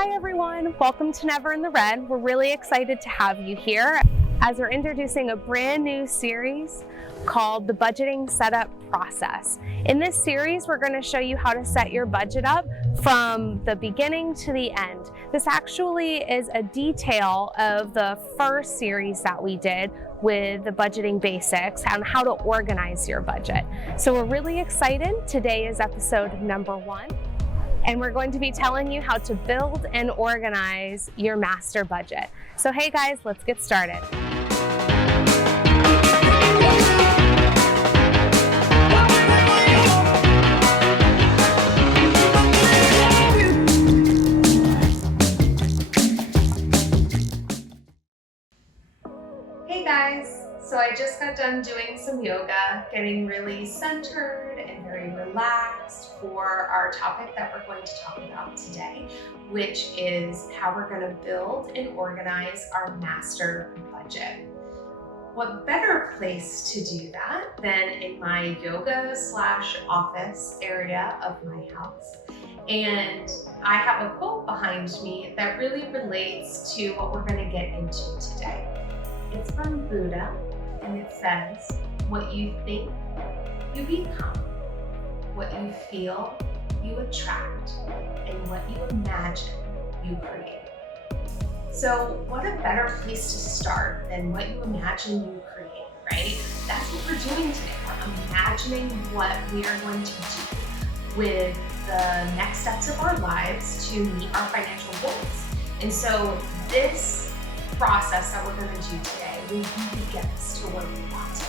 Hi everyone, welcome to Never in the Red. We're really excited to have you here as we're introducing a brand new series called the Budgeting Setup Process. In this series, we're going to show you how to set your budget up from the beginning to the end. This actually is a detail of the first series that we did with the budgeting basics and how to organize your budget. So we're really excited. Today is episode number 1. And we're going to be telling you how to build and organize your master budget. So hey guys, let's get started. Hey guys, so I just got done doing some yoga, getting really centered and very relaxed for our topic that we're going to talk about today, which is how we're going to build and organize our master budget. What better place to do that than in my yoga/office area of my house? And I have a quote behind me that really relates to what we're going to get into today. It's from Buddha, and it says, "What you think, you become. What you feel, you attract. And what you imagine, you create." So what a better place to start than what you imagine you create, right? That's what we're doing today. We're imagining what we are going to do with the next steps of our lives to meet our financial goals. And so this process that we're going to do today will really get us to where we want to be.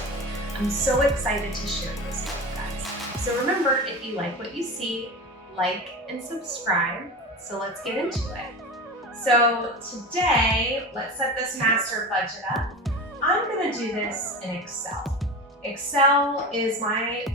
I'm so excited to share this with you guys. So remember, if you like what you see, like and subscribe. So let's get into it. So today, let's set this master budget up. I'm going to do this in Excel. Excel is my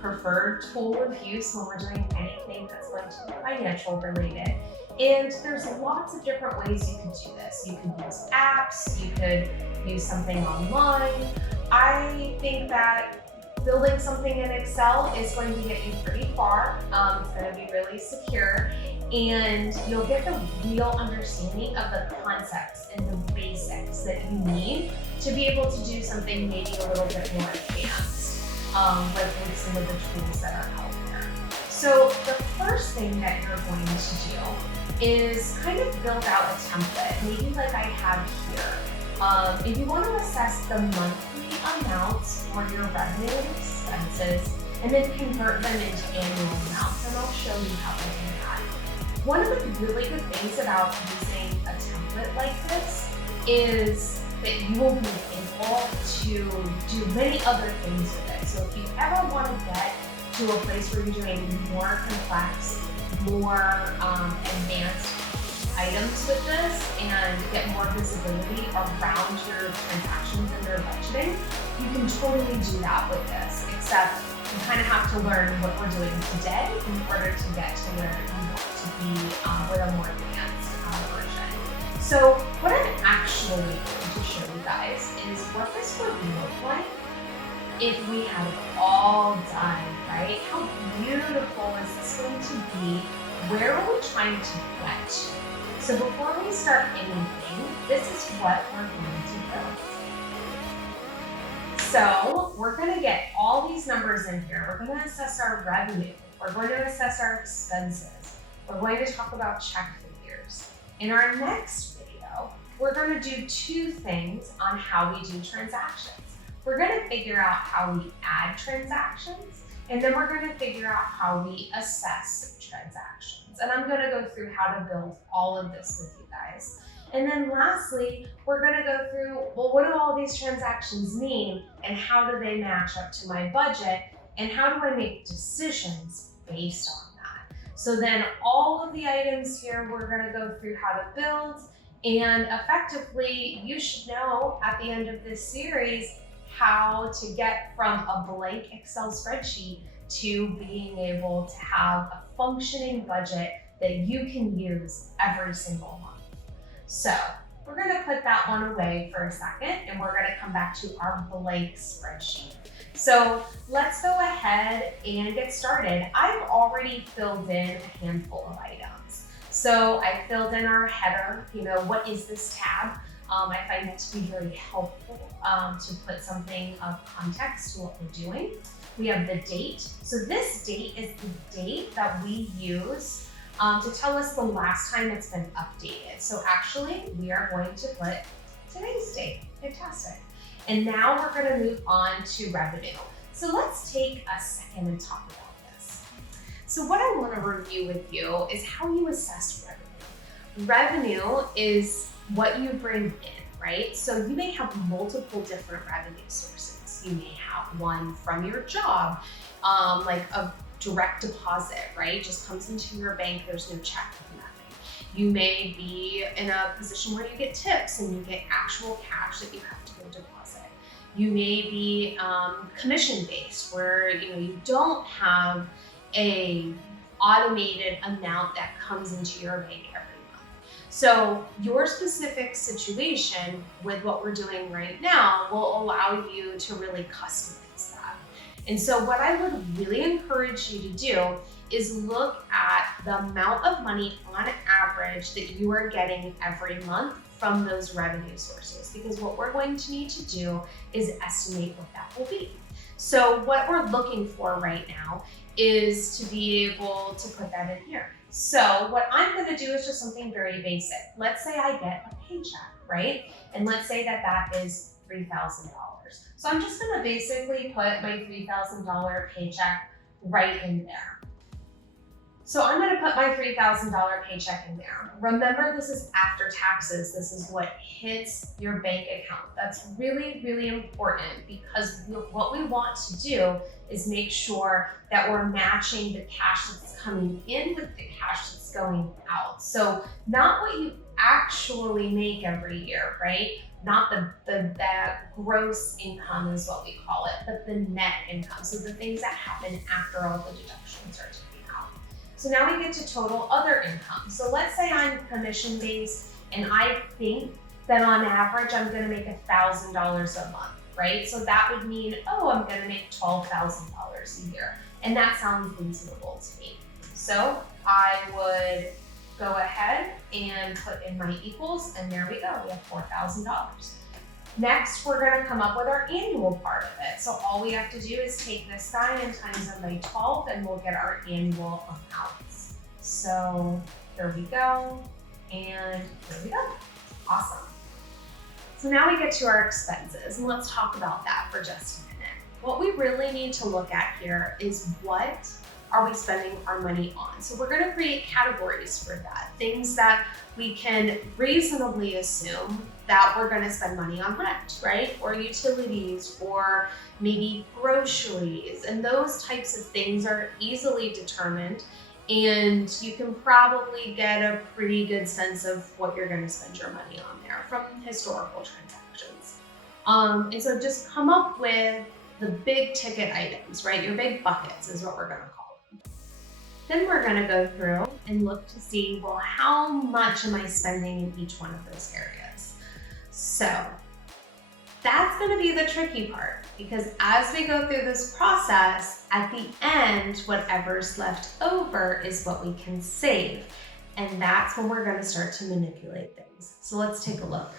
preferred tool of use when we're doing anything that's going to be financial related. And there's lots of different ways you can do this. You can use apps, you could use something online. I think that building something in Excel is going to get you pretty far. It's going to be really secure, and you'll get the real understanding of the concepts and the basics that you need to be able to do something maybe a little bit more advanced, like with some of the tools that are out there. So the first thing that you're going to do is kind of build out a template, maybe like I have here. If you want to assess the monthly amounts for your revenue and expenses, and then convert them into annual amounts, and I'll show you how to do that. One of the really good things about using a template like this is that you will be able to do many other things with it. So if you ever want to get to a place where you're doing more complex, more advanced items with this and get more visibility around your transactions and your budgeting, you can totally do that with this, except you kind of have to learn what we're doing today in order to get to where you want to be with a more advanced version. So what I'm actually going to show you guys is what this would look like if we had it all done, right? How beautiful is this going to be? Where are we trying to get to? So before we start anything, this is what we're going to build. So we're going to get all these numbers in here. We're going to assess our revenue. We're going to assess our expenses. We're going to talk about check figures. In our next video, we're going to do 2 things on how we do transactions. We're going to figure out how we add transactions, and then we're going to figure out how we assess transactions. And I'm going to go through how to build all of this with you guys. And then lastly, we're going to go through, well, what do all these transactions mean, and how do they match up to my budget, and how do I make decisions based on that? So then all of the items here, we're going to go through how to build, and effectively, you should know at the end of this series how to get from a blank Excel spreadsheet to being able to have a functioning budget that you can use every single month. So we're going to put that one away for a second, and we're going to come back to our blank spreadsheet. So let's go ahead and get started. I've already filled in a handful of items. So I filled in our header, what is this tab? I find that to be very helpful to put something of context to what we're doing. We have the date. So this date is the date that we use to tell us the last time it's been updated. So actually, we are going to put today's date. Fantastic. And now we're going to move on to revenue. So let's take a second and talk about this. So what I want to review with you is how you assess revenue. Revenue is what you bring in, right? So you may have multiple different revenue sources. You may have one from your job, like a direct deposit, right? Just comes into your bank, there's no check, nothing. You may be in a position where you get tips and you get actual cash that you have to go deposit. You may be commission-based, where you don't have a automated amount that comes into your bank every month. So your specific situation with what we're doing right now will allow you to really customize that. And so what I would really encourage you to do is look at the amount of money on average that you are getting every month from those revenue sources, because what we're going to need to do is estimate what that will be. So what we're looking for right now is to be able to put that in here. So what I'm going to do is just something very basic. Let's say I get a paycheck, right? And let's say that that is $3,000. So I'm just going to basically put my $3,000 paycheck right in there. So I'm going to put my $3,000 paycheck in there. Remember, this is after taxes. This is what hits your bank account. That's really, really important, because what we want to do is make sure that we're matching the cash that's coming in with the cash that's going out. So not what you actually make every year, right? Not the gross income is what we call it, but the net income. So the things that happen after all the deductions are taken out. So now we get to total other income. So let's say I'm commission based and I think that on average I'm going to make $1,000 a month, right? So that would mean, I'm going to make $12,000 a year. And that sounds reasonable to me. So I would go ahead and put in my equals, and there we go, we have $4,000. Next, we're gonna come up with our annual part of it. So all we have to do is take this guy and times it by 12, and we'll get our annual amounts. So there we go, and there we go, awesome. So now we get to our expenses, and let's talk about that for just a minute. What we really need to look at here is what are we spending our money on? So we're going to create categories for that. Things that we can reasonably assume that we're going to spend money on rent, right? Or utilities, or maybe groceries. And those types of things are easily determined. And you can probably get a pretty good sense of what you're going to spend your money on there from historical transactions. And so just come up with the big ticket items, right? Your big buckets is what we're going to call. Then we're going to go through and look to see, well, how much am I spending in each one of those areas? So that's going to be the tricky part, because as we go through this process, at the end, whatever's left over is what we can save. And that's when we're going to start to manipulate things. So let's take a look.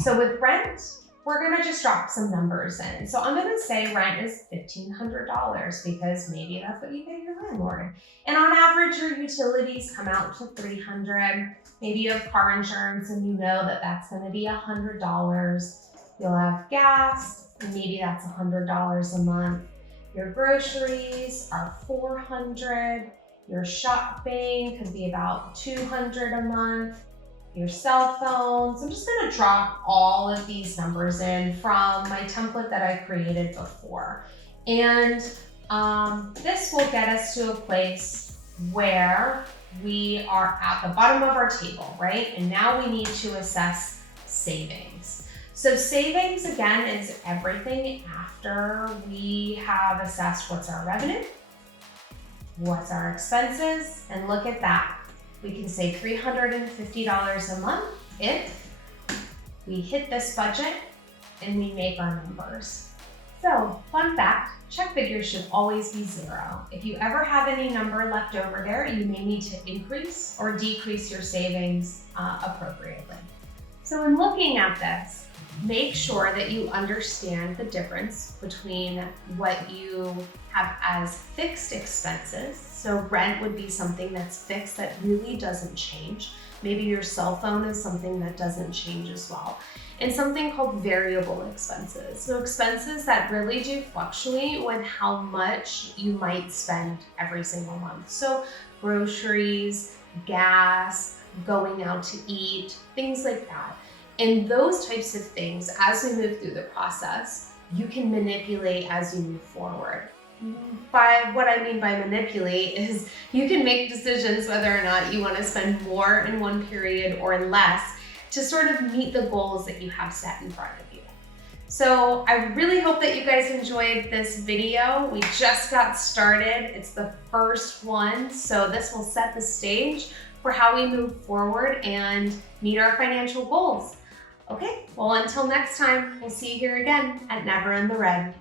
So with rent, we're going to just drop some numbers in. So I'm going to say rent is $1,500, because maybe that's what you pay your landlord. And on average, your utilities come out to $300. Maybe you have car insurance and you know that that's going to be $100. You'll have gas, and maybe that's $100 a month. Your groceries are $400. Your shopping could be about $200 a month. Your cell phones. I'm just going to drop all of these numbers in from my template that I created before. And this will get us to a place where we are at the bottom of our table, right? And now we need to assess savings. So savings, again, is everything after we have assessed what's our revenue, what's our expenses, and look at that. We can save $350 a month if we hit this budget and we make our numbers. So, fun fact, check figures should always be 0. If you ever have any number left over there, you may need to increase or decrease your savings appropriately. So in looking at this, make sure that you understand the difference between what you have as fixed expenses. So rent would be something that's fixed that really doesn't change. Maybe your cell phone is something that doesn't change as well. And something called variable expenses. So expenses that really do fluctuate with how much you might spend every single month. So groceries, gas, going out to eat, things like that. And those types of things, as we move through the process, you can manipulate as you move forward. By what I mean by manipulate is you can make decisions whether or not you want to spend more in one period or less to sort of meet the goals that you have set in front of you. So I really hope that you guys enjoyed this video. We just got started. It's the first one, so this will set the stage for how we move forward and meet our financial goals. Okay, well, until next time, we'll see you here again at Never in the Red.